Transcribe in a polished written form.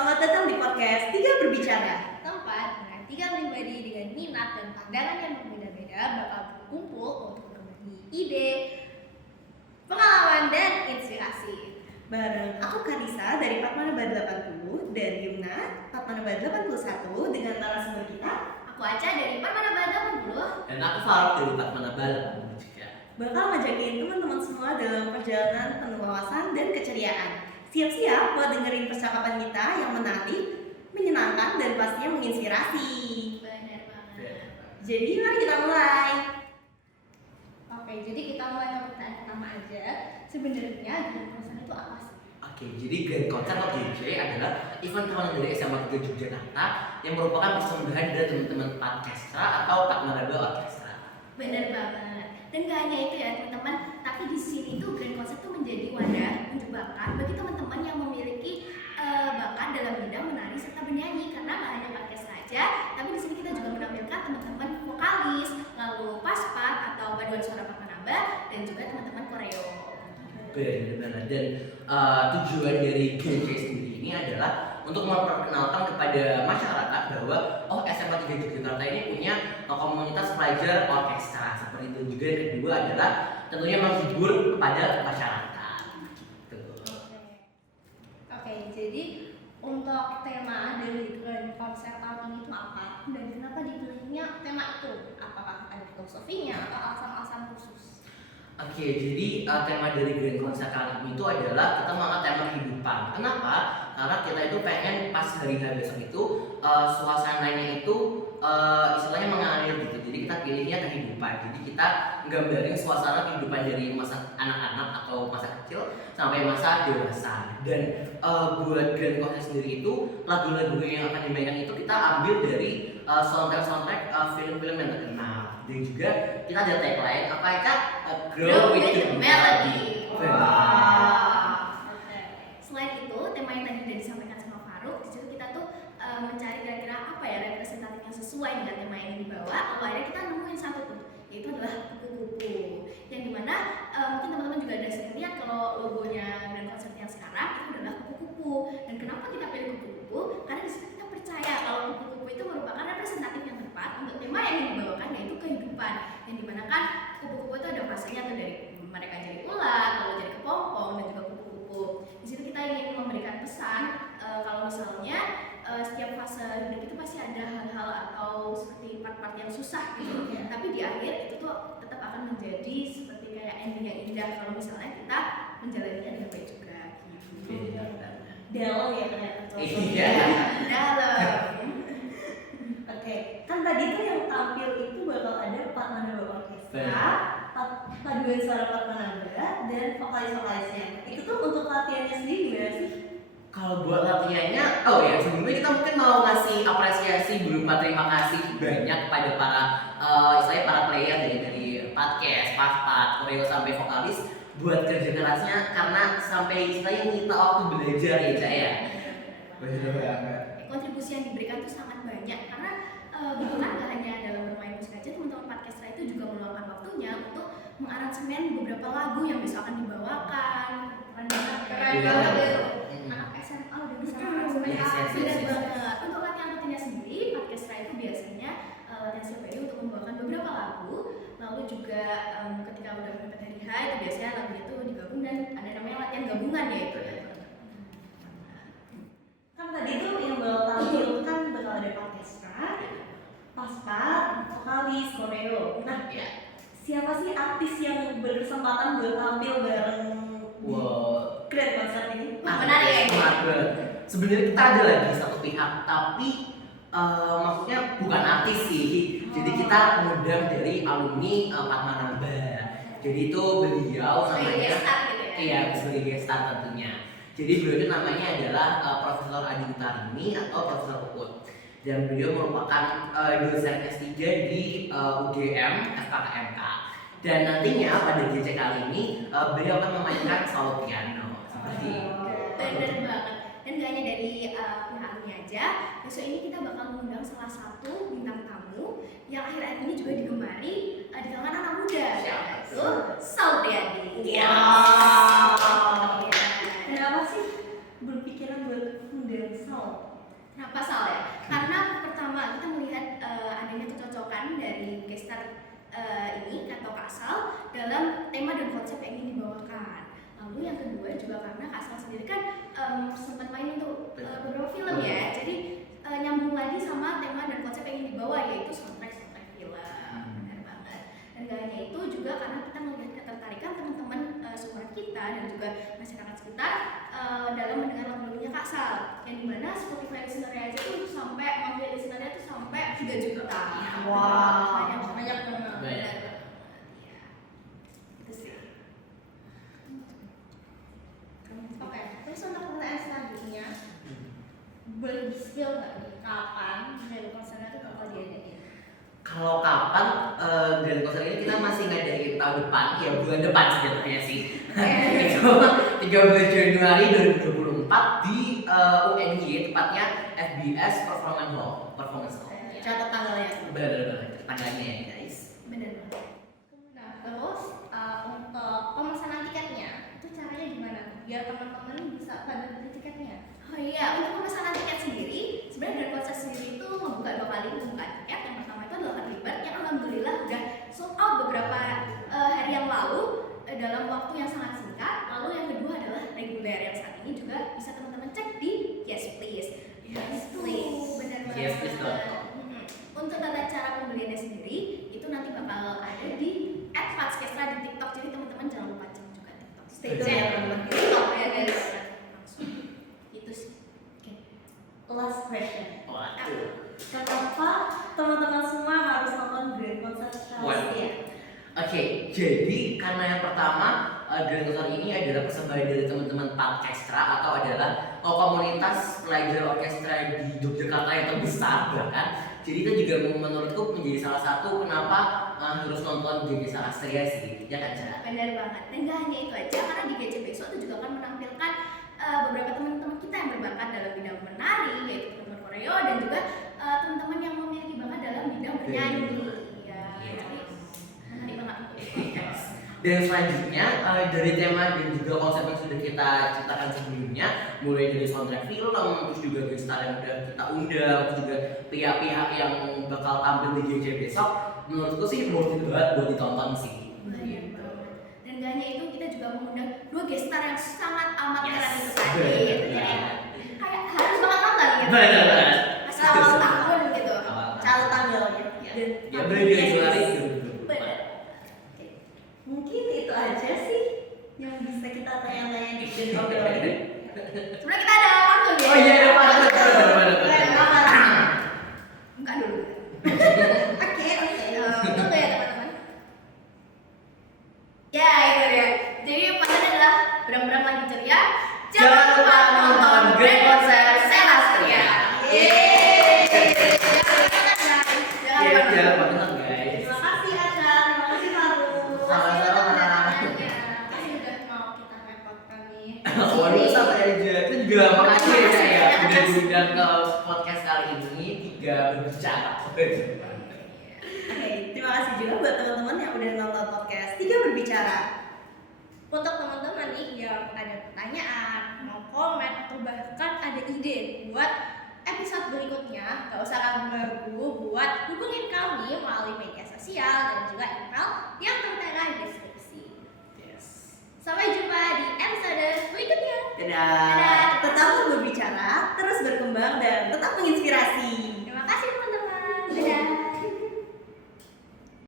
Selamat datang di podcast Tiga Berbicara. Tempat dengan tiga pribadi dengan minat dan pandangan yang berbeda-beda bakal berkumpul untuk berbagi ide, pengalaman, dan inspirasi. Bareng aku Kanisa dari Patmanaba 80 dan Yumna Patmanaba 81 dengan narasumber kita. Aku Aca dari Patmanaba 80 dan aku Faruk dari Patmanaba 80 juga. Bakal ngajakin teman-teman semua dalam perjalanan penuh wawasan dan keceriaan. Siap-siap buat dengerin percakapan kita yang menarik, menyenangkan, dan pastinya menginspirasi. Benar banget. Jadi mari kita mulai. Oke, jadi kita mulai ke pertanyaan pertama aja. Sebenarnya Grand Concert itu apa sih? Oke, jadi Grand Concert atau GC adalah event tahunan dari SMA 3 Yogyakarta yang merupakan persembahan dari teman-teman Orkestra atau Patmanaba Orkestra. Benar banget. Dan gak hanya itu ya teman-teman, tapi di sini tuh Grand Concert tuh menjadi wadah unjuk bakat bagi teman-teman yang memiliki bakat dalam bidang menari serta bernyanyi. Karena gak hanya orkestra aja, tapi di sini kita juga menampilkan teman-teman vokalis, lalu paspat atau paduan suara Patmanaba, dan juga teman-teman koreo. Benar. Dan tujuan dari GC sendiri ini adalah untuk memperkenalkan kepada masyarakat bahwa SMA 3 Yogyakarta ini punya komunitas pelajar orkestra. Seperti itu juga. Yang kedua adalah tentunya menghibur kepada masyarakat. Gitu. Oke, jadi untuk tema dari Grand Concert tahun ini itu apa? Dan kenapa dipilihnya tema itu? Apakah ada filosofinya atau alasan-alasan khusus? Oke, jadi tema dari Grand Concert kali ini itu adalah kita mengangkat tema kehidupan. Kenapa? Karena kita itu pengen pas hari H besok itu suasananya itu istilahnya mengalir gitu. Jadi kita pilihnya kehidupan. Jadi kita nggambarin suasana kehidupan dari masa anak-anak atau masa kecil sampai masa dewasa. Dan buat Grand Concert sendiri itu lagu-lagu yang akan dimainkan itu kita ambil dari soundtrack film-film yang terkenal. Dan juga kita ada tagline apa ya? Grow with the melody. Selain itu, tema yang tadi sudah disampaikan sama Faruk, di situ kita tuh mencari kira-kira apa ya representatif yang sesuai dengan tema yang dibawa. Lalu akhirnya kita nemuin satu tuh, yaitu adalah kupu-kupu. Yang dimana mungkin teman-teman juga ada sering lihat kalau logonya Grand Concert yang sekarang itu adalah kupu-kupu. Dan kenapa kita pilih kupu-kupu? Karena di situ kita percaya kalau kupu-kupu itu merupakan representatif yang tepat untuk tema yang dibawakan, yaitu kehidupan. Yang dimana kan kupu-kupu itu ada fasenya tuh dari mereka jadi ular, lalu jadi kepompong, dan juga kupu-kupu. Di situ kita ingin memberikan pesan kalau misalnya setiap fase hidup itu pasti ada hal-hal atau seperti part-part yang susah gitu. Tapi di akhir itu tuh tetap akan menjadi seperti kayak ending yang indah kalau misalnya kita menjalaninya dengan baik juga gitu. Dalam ya ternyata. Iya. Dalam. Oke, kan tadi tuh yang tampil itu bakal ada Patmanaba Orkestra, paduan suara Patmanaba, dan vokalis-vokalisnya. Itu tuh untuk latihannya sendiri gimana sih? Kalau buat latihannya, sebelumnya kita mungkin mau ngasih apresiasi berupa terima kasih banyak kepada para istilahnya para player dari podcast, paspat, koreo sampai vokalis buat kerja kerasnya karena sampai istilahnya kita waktu belajar ya Cak ya. Benar banget. Kontribusi yang diberikan itu sangat banyak karena bahkan gak hanya dalam bermain musik aja, teman-teman Orkestra itu juga meluangkan waktunya untuk mengaransemen beberapa lagu yang besok akan dibawakan. Keren banget itu. Anak SMA udah bisa mengaransemen. Benar banget. Untuk latihan rutinnya sendiri, Orkestra itu biasanya latihan setiap hari untuk membawakan beberapa lagu. Lalu juga ketika udah mepet hari H itu biasanya lagunya itu digabung dan ada namanya latihan gabungan ya itu ya. Kan tadi tuh yang bakal tampil kan bakal ada orkestra, paspat, vokalis, koreo. Nah, siapa sih artis yang berkesempatan buat tampil bareng Grand Concert ini? Menarik. Sebenarnya kita ada lagi satu pihak, tapi maksudnya bukan artis sih. Jadi kita mengundang dari alumni Patmanaba. Jadi itu beliau namanya, sebagai guest star tentunya. Jadi beliau itu namanya adalah Profesor Adi Utarini atau Profesor Uut. Dan beliau merupakan dosen S3 di UGM FKKMK. Dan nantinya pada GC kali ini beliau akan memainkan solo piano seperti itu. Bener banget. Dan gak hanya dari pihak alumni aja, besok ini kita bakal mengundang salah satu bintang tamu yang akhir-akhir ini juga digemari di kalangan anak muda, yaitu Sautriadi. Kenapa sih berpikiran buat undang Saul? dalam tema dan konsep yang ingin dibawakan. Lalu yang kedua juga karena Kak Sal sendiri kan sempat main untuk beberapa film ya, jadi nyambung lagi sama tema dan konsep yang ingin dibawa, yaitu soundtrack film. Benar banget. Dan gak hanya itu juga karena kita melihat ketertarikan teman-teman seumuran kita dan juga masyarakat sekitar dalam mendengar lagu-lagunya Kak Sal, yang dimana Spotify listener-nya aja tuh sampai monthly listener-nya tuh sampai 3 juta. Wow. Banyak banget. Banyak. Iya. Itu sih. Oke, terus untuk pertanyaan selanjutnya, boleh di-spill nggak nih kapan Grand Konsernya itu bakal diadain? Kalau kapan Grand Konser ini kita masih ngadain tahun depan, ya bulan depan sebenarnya sih. Itu 13 Januari 2024 di UNY, tepatnya FBS Performance Hall. Catat tanggalnya. Bener-bener tanggalnya ya guys. Benar banget. Nah, terus untuk pemesanan tiketnya itu caranya gimana tuh? Biar teman-teman bisa pada beli tiketnya. Oh iya, untuk pemesanan tiket sendiri, sebenarnya Grand Konser sendiri itu membuka 2 kali pembukaan tiket. Yang pertama itu adalah Early Bird yang alhamdulillah udah sold out beberapa hari yang lalu dalam waktu yang sangat singkat. Lalu yang kedua adalah reguler yang saat ini juga bisa teman-teman cek di Yes Please. Yes Please, benar banget. Yesplease.com. Untuk tata cara pembeliannya sendiri itu nanti bakal ada di @fatskestra di TikTok, jadi teman-teman jangan lupa cek juga TikTok. Stay tune ya teman-teman. TikTok ya guys. Langsung. Itu sih. Last question. Waduh. Kenapa teman-teman semua harus nonton Grand Concert Waduh. ya? Oke, jadi karena yang pertama Grand Konser ini adalah persembahan dari teman-teman Parkestra atau adalah komunitas pelajar orkestra di Yogyakarta yang terbesar bahkan. Jadi itu juga menurutku menjadi salah satu kenapa harus nonton GG Salastria sih, ya kan Ca? Benar banget. Dan gak hanya itu aja, karena di GC besok itu juga akan menampilkan beberapa teman-teman kita yang berbakat dalam bidang menari, yaitu teman-teman koreo dan juga teman-teman yang memiliki bakat dalam bidang bernyanyi. Ya, jadi menarik banget untuk podcast. Dan selanjutnya dari tema dan juga konsep yang sudah kita ciptakan sebelumnya, mulai dari soundtrack film, terus juga guest star yang udah kita undang, terus juga pihak-pihak yang bakal tampil di GC besok, menurutku sih worth it banget buat ditonton sih. Benar banget. Dan gak hanya itu, kita juga mengundang 2 guest star yang sangat amat Yes. keren itu tadi. Benar. Gitu. Jadi kayak harus banget nonton gitu. Benar banget. Masih awal tahun gitu. Catat tanggalnya. Ya. Dan Ya benar juga Januari. Benar. mungkin itu aja sih yang bisa kita tanya-tanya di Grand Concert ini. Sebenarnya kita ada pantun ya. Oh iya ada pantun. Buka dulu. Oke. Tunggu ya teman-teman. Ya itu dia. Jadi pantunnya adalah berang-berang lagi ceria. Jangan lupa nonton Grand Konser Salastria. Yeay. Jangan Iya, lupa jangan nonton. lupa nonton guys. Terima kasih Aca, terima kasih Faru. Sama-sama. Masih udah mau kita repotkan nih. Waduh sampai aja. Itu juga makasih ya Ca, ya udah diundang ke podcast kali ini 3 berbicara. Oke, terima kasih juga buat teman-teman yang udah nonton podcast 3 Berbicara. Untuk teman-teman nih yang ada pertanyaan, mau komen atau bahkan ada ide buat episode berikutnya, gak usah ragu-ragu buat hubungin kami melalui media sosial dan juga email yang tertera di deskripsi. Yes. Sampai jumpa di episode berikutnya. Dadah. Tetap berbicara, terus berkembang dan tetap menginspirasi.